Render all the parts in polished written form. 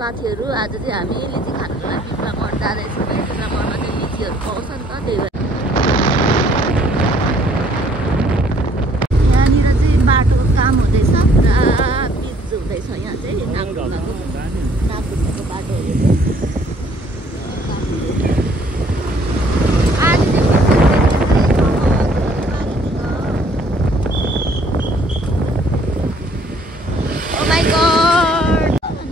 साथीहरू आज चाहिँ हामी लिची खानुको लागि बिप्ला मोड जाँदैछौँ। बिप्ला मोडमा चाहिँ लिचीहरू पाउँछ नि त, त्यही भएर यहाँनिर चाहिँ बाटोको काम हुँदैछ, पुरा पिच हुँदैछ। यहाँ चाहिँ नागढुङ्गाको बाटो हो यो चाहिँ।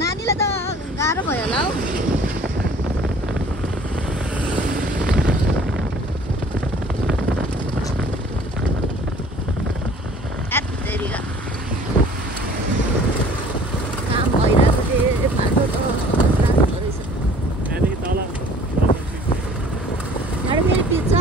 नानीलाई त गाह्रो भयो होला हौ। काम भइरहेको थियो बाटो त राम्रो रहेछ। यहाँ फेरि पिच छ।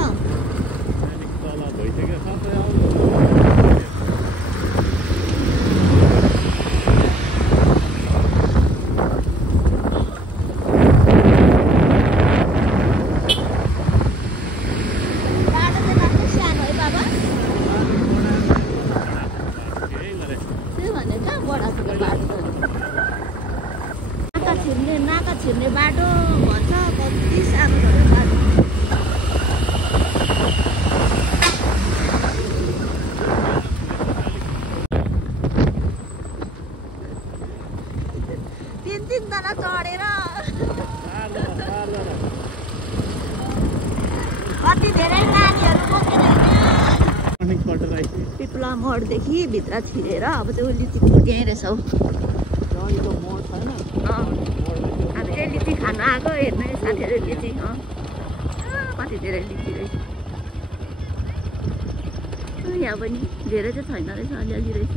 नाका छिर्ने बाटो भन्छ, कति सानो छ बाटो। तीन-तीनजना चढेर कति धेरै नानीहरू बोकेर पिप्ला मोडदेखि भित्र छिरेर अब चाहिँ लिची त्यहीँ रहेछ हौ। हामी चाहिँ लिची खानु आएको, हेर्नु साथीहरू लिची कति धेरै लिची रहेछ। यहाँ पनि धेरै चाहिँ छैन रहेछ, अलिअलि रहेछ।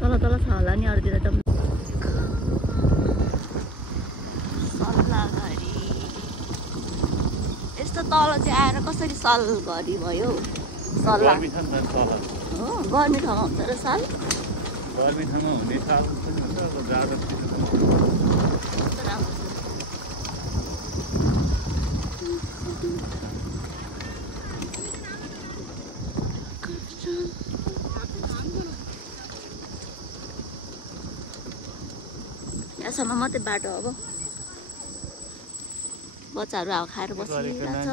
तल तल छ होला नि अरूतिर त। सल्लाहघरी यस्तो तल चाहिँ आएर कसरी सलघरी भयो? सल्लाह हो, गर्मी ठाउँमा हुन्छ र साल गर्मी ठाउँमा हुने साल जाडो यहाँसम्म मात्रै बाटो अब बच्चाहरू अब खाएर बसिरहेछ।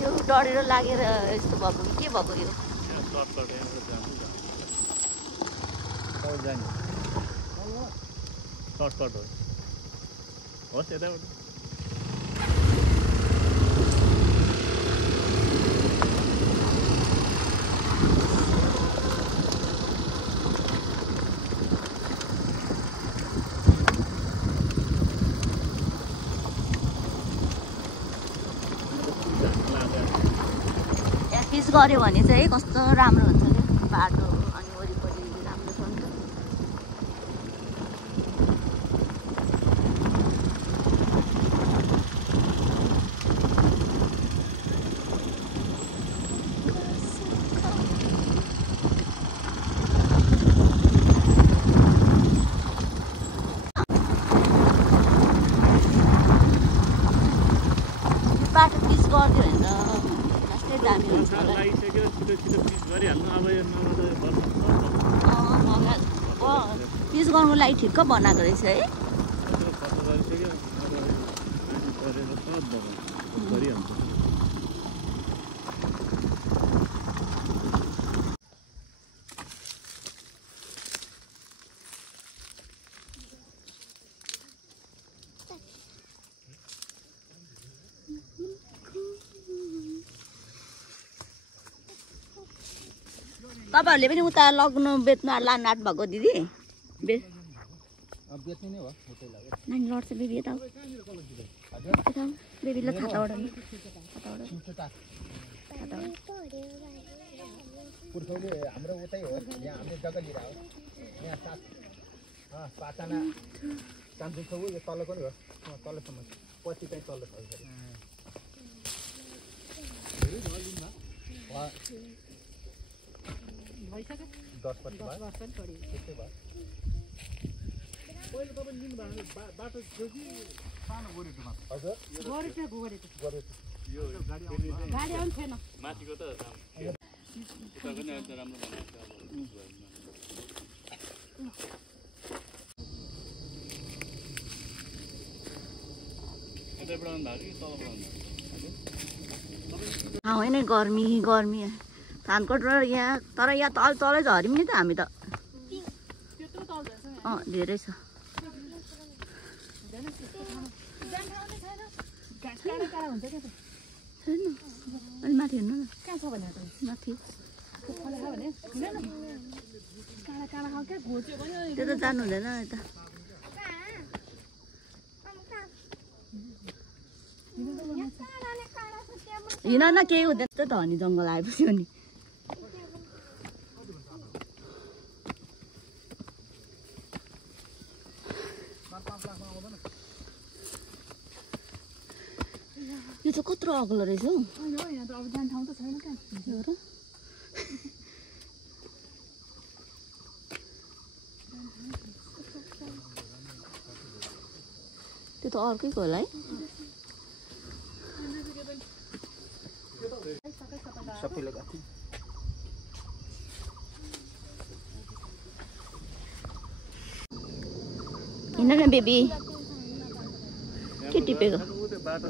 यो डढेर लागेर यस्तो भएको के भएको यो? सर्टकट हो यताबाट। पिच गऱ्यो भने चाहिँ कस्तो राम्रो हुन्छ नि बाटो, अनि वरिपरि राम्रो छ नि त। बाटो पिच गरिदियो भने त लास्टै दामी हुन्छ होला। पिच गर्नुको लागि ठिक्क बनाएको रहेछ है। तपाईँहरूले पनि उता लग्नु बेच्नु लानु आँट भएको दिदी? बेच्ने नै हो। नानी लड्छ बेबी, यता बेबीलाई छाता ओढाउनु। पुर्खौली हाम्रो उतै हो, यहाँ हाम्रो जग्गा लिएर हो। यहाँ पाचना चान्चुङ छ, यो तलको नि हो, तलसम्म पछि चाहिँ तल्लो छ। 10 पहिले तपाईँ लिनु भएको बाटो थियो कि सानो गोरेटोमा? हजुर गोरेटो गाडी आउनु थिएन माथिको त उताको नि अहिले त राम्रो बनाएको छ अब यतैबाट आउनु भएको कि तलबाट आउनु भएको होइन गर्मी गर्मी धानकोट र यहाँ तर यहाँ तलै झऱ्यौँ नि त हामी त त्यत्रो तल रहेछ धेरै छ काँडा काँडा हुन्छ क्या त छैन अलि माथि हेर्नु न कहाँ छ भने त माथि फले खा भने हुँदैन काँडा काँडा खाऊ क्या घोच्यो भने त्यो त जानु हुँदैन यता हिँड न केही हुँदैन त धनी जङ्गल आएपछि नि यो चाहिँ कत्रो अग्लो रहेछ हौ होइन हो यहाँ त अब जाने ठाउँ त छैन कहाँ त्यो त अर्कैको होला है सबैले गर्थ्यो हिँड न बेबी के टिपेको बाटो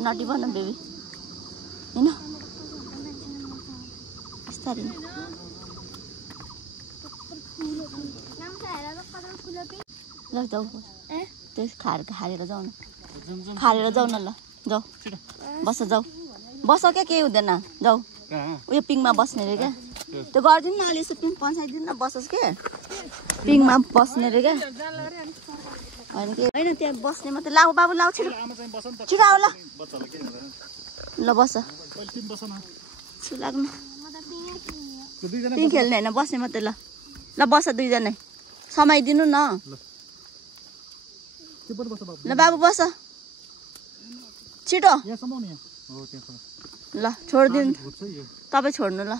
नटिप न बेबी होइन बिस्तारै ल जाऊ त्यो खारेर जाऊ न खारेर जाऊ न ल जाऊ बस जाऊ बस क्या केही हुँदैन जाऊ उयो पिङमा बस्ने रे क्या त्यो गरिदिनु न अलि यसो पिङ पन्साइदिनु न बसोस् के पिङमा बस्ने रे क्या होइन के होइन त्यहाँ बस्ने मात्रै लाऊ बाबु लाऊ छिटो छिटो आऊ ल ल बस छिटो लाग्नु पिङ खेल्ने होइन बस्ने मात्रै ल ल बस दुईजनै समय दिनु न ल बाबु बस छिटो ल छोडिदिनु तपाईँ छोड्नु ल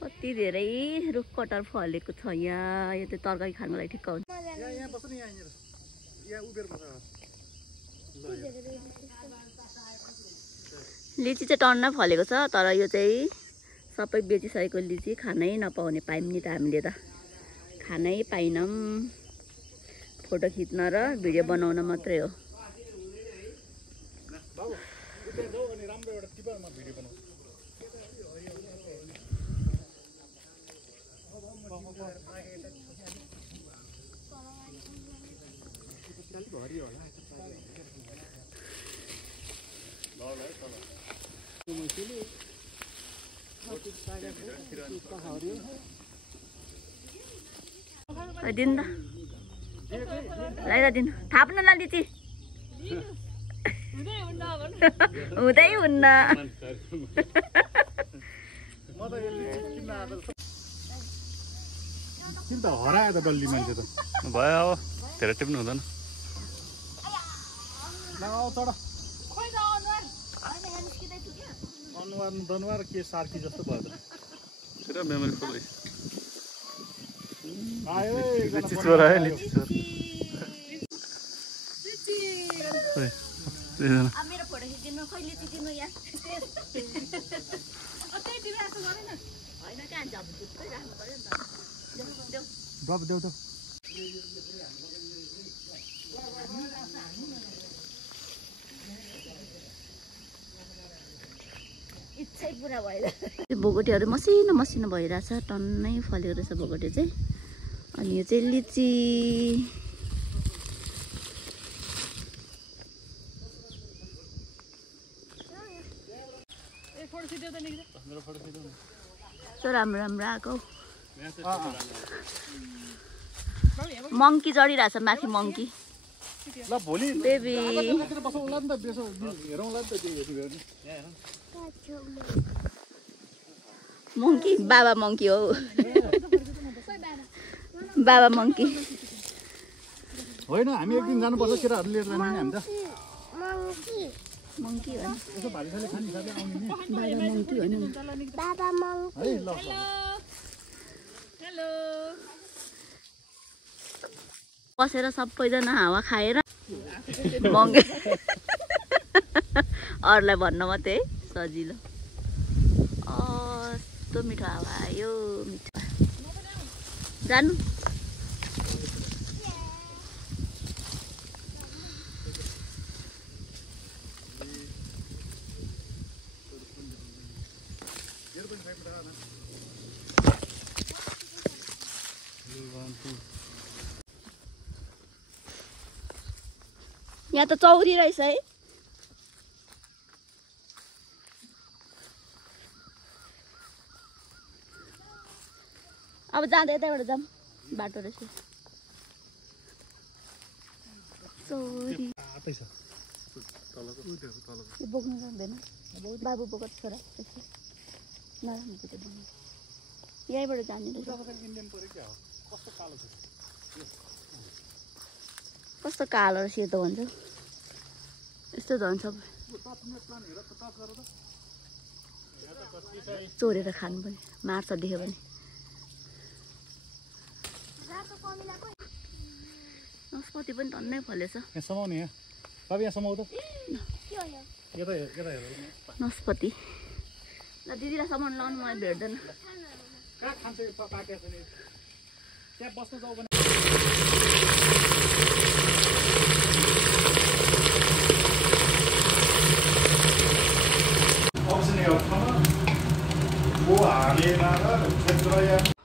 कति धेरै रुख कटार फलेको छ यहाँ यो चाहिँ तरकारी खानुको लागि ठिक्क हुन्छ लिची चाहिँ टन्न फलेको छ तर यो चाहिँ सबै बेचिसकेको लिची खानै नपाउने पायौँ नि त हामीले त खानै पाइनौँ फोटो खिच्न र भिडियो बनाउन मात्रै हो दिनु त लगाइदा दिनु थाप्नु न लिची हुँदै हुन्न हरायो त डल्ली मान्छे त भयो अब धेरै टिप्नु हुँदैन अनुहार दनुहार के सार्की जस्तो भयो त मेमोरी फुल आयो लिची चोर आयो लिची चोर मेरो फोटो खिचिदिनु खै लिची दिनु यहाँ होइन कहाँ झप झुप्पै राख्नु पर्यो नि त देऊ त इच्छै पुरा भएर भोगटेहरू मसिनो मसिनो भइरहेछ टन्नै फलेको रहेछ भोगटे चाहिँ अनि यो चाहिँ लिची कस्तो राम्रो राम्रो आएको मङ्की चढिरहेछ माथि मङ्की ल भोलि बेबी बसौँला नि त हेरौँला नि त मङ्की बाबा मङ्की हो बाबा मङ्की होइन हामी एक दिन जानुपर्छ केटाहरू लिएर जाने नि हामी त मङ्की हो यसो भाइसाले खाने हिसाबले आउने नि बाबा मङ्की हो नि है ल बसेर सबैजना हावा खाएर मङ्गे अरूलाई भन्न मात्रै है सजिलो कस्तो मिठो हावा आयो मिठो जानु यहाँ त चौरी रहेछ है अब जाँदा यतैबाट जाऊँ बाटो रहेछ चौरी बोक्नु सक्दैन बाबु बोक छोरा यहीँबाट जाने रहेछ कस्तो कालो र सेतो भन्छ यस्तो झन् सब चोरेर खानु पनि मार्छ देख्यो भने नास्पाती पनि टन्नै फलेछ नास्पाती ल दिदीलाई सामान लाउनु मलाई भेट्दैन 없으니까 뭐 아니나 क्षेत्र야